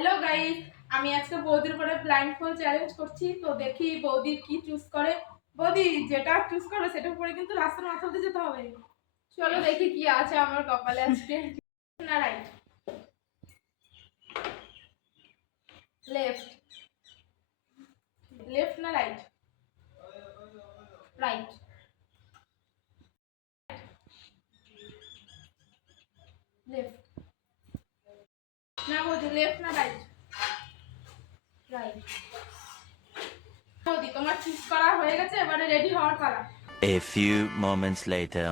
Hello guys, আমি আজকে বৌদির উপরে ব্লাইন্ড ফল চ্যালেঞ্জ করছি। তো দেখি বৌদি কি চুজ করে। বৌদি যেটা চুজ করে সেটার উপরে কিন্তু রাস্তার মাথা দিয়ে যেতে হবে। চলো দেখি কি আছে আমার কপালে আজকে। না রাইট, লেফট, লেফট না রাইট, রাইট, লেফট, না বৌদি লেফট না রাইট। রাইট। বৌদি তোমার চুজ করা হয়ে গেছে, এবারে রেডি হওয়ার পালা। A few moments later.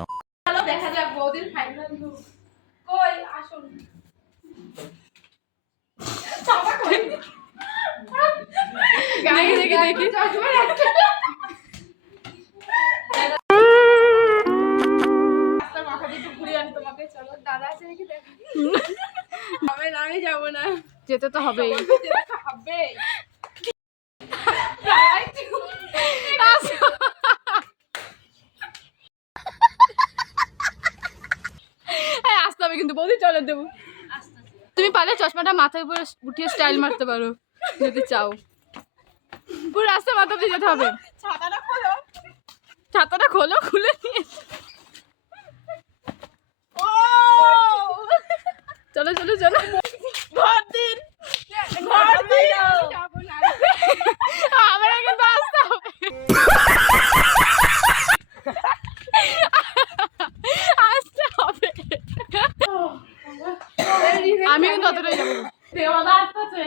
চলো দেখা যাক বৌদির ফাইনাল লুক। কই আসুন। বাবা কই? গাইস দেখি দেখি। চশমা রাখতে। রাস্তার মাথা দিয়ে একটু ঘুরিয়ে আনি তোমাকে। চলো দাদা আছে দেখি দেখি। আমি যাবো না। যেতে তো হবেই। হবে আসতে হবে কিন্তু বৌদি, চলে দেবো। তুমি পারলে চশমাটা মাথার উপরে উঠিয়ে স্টাইল মারতে পারো যদি চাও। পুরো রাস্তা মাথা দিয়ে যেতে হবে। ছাতাটা খোলো। ছাতাটা খোলো, খুলে নিয়ে ও চলো চলো চলো। ভর দিন, ভর দিন। যাবো না। আমরা কিন্তু আসতে হবে। আসতে হবে। আমি কিন্তু অতটাই যাবো। দেওয়াদা আসতেছে।